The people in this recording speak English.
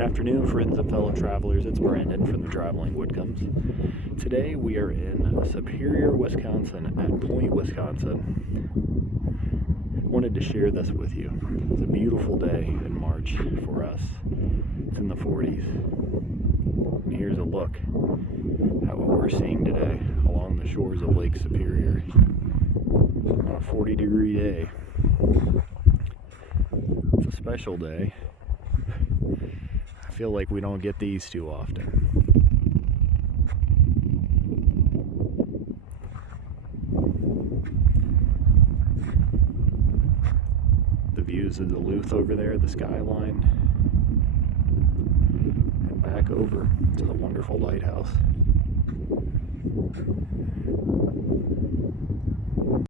Good afternoon, friends and fellow travelers. It's Brandon from the Traveling Woodcombs. Today we are in Superior, Wisconsin at Point, Wisconsin. Wanted to share this with you. It's a beautiful day in March for us. It's in the 40s. And here's a look at what we're seeing today along the shores of Lake Superior on a 40-degree day. It's a special day. I feel like we don't get these too often. The views of Duluth over there, the skyline, and back over to the wonderful lighthouse.